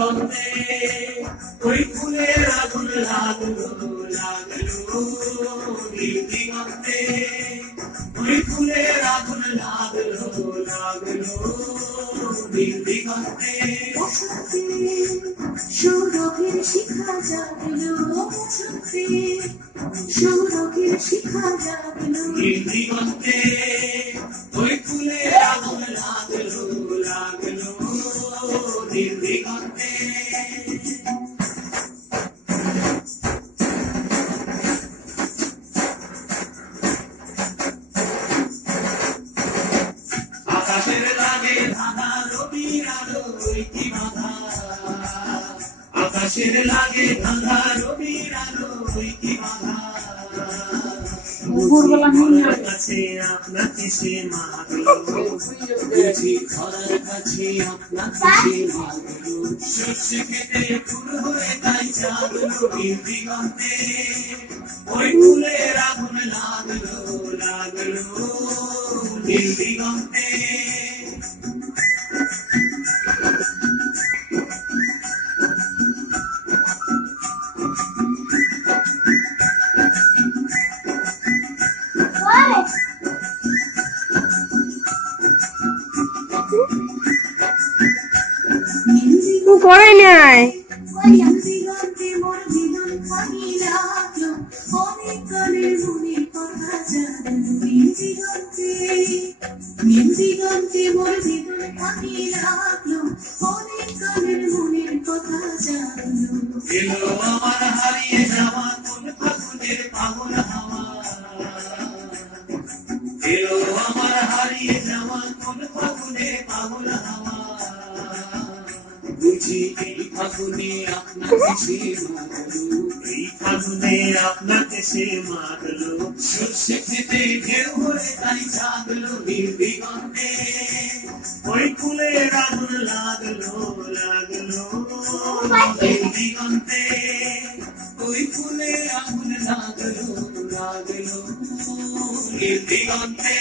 দিগন্তে ওই ফুলের আগুন লাগলো লাগলো নীল দিগন্তে ওই ফুলের আগুন লাগলো লাগলো নীল দিগন্তে সৌরভের শিখা জাগলো বসন্তে সৌরভের শিখা জাগলো নীল দিগন্তে ওই ফুলের আগুন লাগলো লাগলো নীল দিগন্তে আকাশের লাগে ধাঁধা রবির আলো কি বাধা আকাশের লাগে ধাঁধা রবির আলো কি বাধা ঘরের কাছে আপনাকে সে মাগলো বুঝি ঘরের কাছে আপনাকে সে মাগলো শস্য খেতে ফুল হয়ে তাই চাঁদলো নীল দিগন্তে ওই ফুলের আগুন লাগলো লাগলো নীল দিগন্তে করে নাই দিগন্তে মোর বিদন খানি লাগলো অনেক কালের মনের কথা জাগলো নীল দিগন্তে মোর বিদন খানি লাগলো অনেক কালের মনের কথা জাগলো এলো আমার হারিয়ে যাওয়া কোন ফাগুনের পাগল হাওয়া এলো আমার হারিয়ে যাওয়া কোন ফাগুনের পাগল হাওয়া বুঝি এই ফাগুনে আপনাকে সে মাগলো এই ফাগুনে আপনাকে সে মাগলো সর্ষে খেতে ঢেউ হয়ে তাই জাগলো নীল দিগন্তে ওই ফুলের আগুন লাগলো লাগলো নীল দিগন্তে ওই ফুলের আগুন লাগলো লাগলো নীল দিগন্তে